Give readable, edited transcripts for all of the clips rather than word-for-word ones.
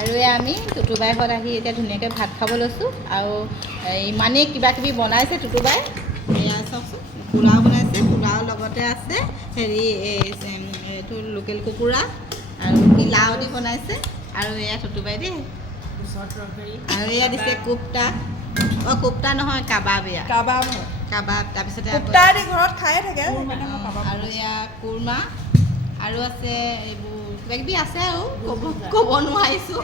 আৰু আমি টুটুবাই ঘৰত আহি এতিয়া ধুনীয়াকৈ ভাত খাব লৈছোঁ আৰু ইমানেই কিবা কিবি বনাইছে টুটুবাই এয়া চাওকচোন পোলাও বনাইছে পোলাও লগতে আছে হেৰি এইটো লোকেল কুকুৰা আৰু পিলাও দি বনাইছে আৰু এয়া টুটুবাই দেই আৰু এয়া দিছে কোপ্তা কোপ্তা নহয় কাবাব এয়া কাবাব তাৰপিছতে ঘৰত খায়ে থাকে আৰু এয়া কুৰমা আৰু আছে এইবোৰ কিবা কিবি আছে আৰু ক'ব নোৱাৰিছোঁ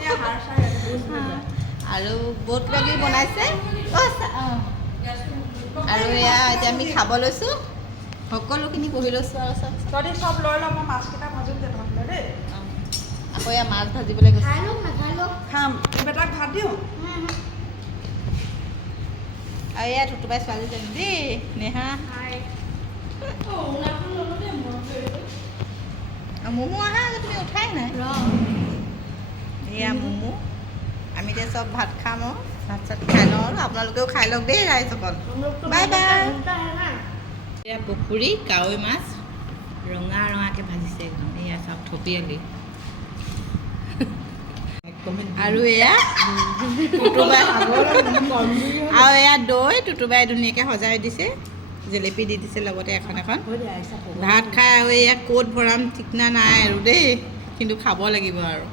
আৰু বহুত কিবা কিবি বনাইছে আৰু এয়া এতিয়া আমি খাব লৈছোঁ সকলোখিনি বহি লৈছোঁ আৰু চব লৈ লওঁ মই মাছকেইটা ভাজোঁ দেই আকৌ এয়া মাছ ভাজিবলৈ গৈছে খাম বেটাক ভাত দিওঁ আৰু এয়া টুটুবাই ছোৱালীজনী দেই নেহা মমো আহা তুমি উঠাই নাই এয়া মমো আমি এতিয়া চব ভাত খাম আৰু ভাত চাত খাই লওঁ আৰু আপোনালোকেও খাই লওক দেই ৰাইজসকল বাই বাই এয়া পুখুৰী কাৱৈ মাছ ৰঙা ৰঙাকৈ ভাজিছে একদম এয়া চব থপিয়ালি আৰু এয়া টুটুবাই আৰু এয়া দৈ টুটুবাই ধুনীয়াকৈ সজাই দিছে জেলেপি দি দিছে লগতে এখন ভাত খাই আৰু এয়া ক'ত ভৰাম ঠিক নাই আৰু দেই কিন্তু খাব লাগিব আৰু